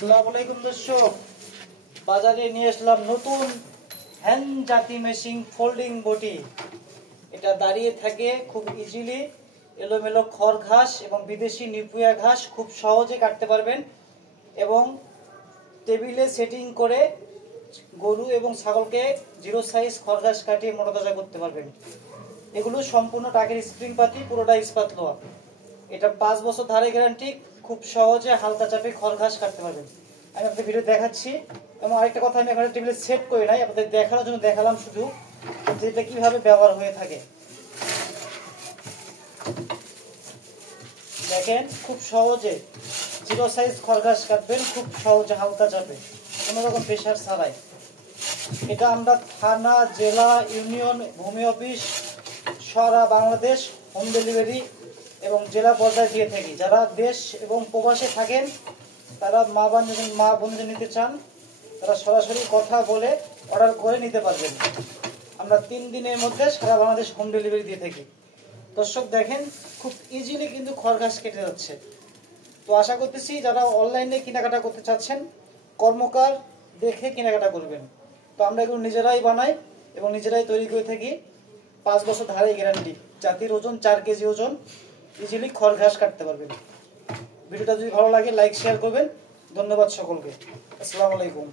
আসসালামু আলাইকুম দর্শক, বাজারে নিয়ে আসলাম নতুন হ্যান্ড জাতি মেশিন ফোল্ডিং বটি। এটা দাঁড়িয়ে থাকে খুব ইজিলি, এলোমেলো খড় ঘাস এবং বিদেশি নিপুয়া ঘাস খুব সহজে কাটতে পারবেন এবং টেবিলে সেটিং করে গরু এবং ছাগলকে জিরো সাইজ খড় ঘাস কাটিয়ে মোটাতাজা করতে পারবেন। এগুলো সম্পূর্ণ টাকের স্প্রিং পাতি, পুরোটা ইস্পাত লোহা। এটা 5 বছর ধারে গ্যারান্টি, খুব সহজে হালকা চাপে খড় ঘাস কাটতে পারবেন। আমি আপনাদের ভিডিও দেখাচ্ছি এবং আরেকটা কথা, আমি এখানে টেবিলে সেট করি নাই, আপনাদের দেখানোর জন্য দেখালাম শুধু যে এটা কিভাবে ব্যবহার হয়ে থাকে। দেখেন খুব সহজে জিরো সাইজ খড় ঘাস কাটবেন, খুব সহজে হালকা চাপে, কোনো রকম প্রেশার ছাড়াই। এটা আমরা থানা, জেলা, ইউনিয়ন, ভূমি অফিস, সারা বাংলাদেশ হোম ডেলিভারি এবং জেলা পর্যায়ে দিয়ে থাকি। যারা দেশ এবং প্রবাসে থাকেন, তারা মা বোনদের নিতে চান, তারা সরাসরি কথা বলে অর্ডার করে নিতে পারবেন। আমরা 3 দিনের মধ্যে সারা বাংলাদেশ হোম ডেলিভারি দিয়ে থাকি। দর্শক দেখেন খুব ইজিলি কিন্তু খড় ঘাস কেটে যাচ্ছে। তো আশা করতেছি যারা অনলাইনে কেনাকাটা করতে চাচ্ছেন, কর্মকার দেখে কেনাকাটা করবেন। তো আমরা এগুলো নিজেরাই বানাই এবং নিজেরাই তৈরি করে থাকি। 5 বছর ধারে গ্যারান্টি। জাতির ওজন 4 কেজি ওজন, ইজিলি খড় ঘাস কাটতে পারবেন। ভিডিওটা যদি ভালো লাগে লাইক শেয়ার করবেন। ধন্যবাদ সকলকে। আসসালামু আলাইকুম।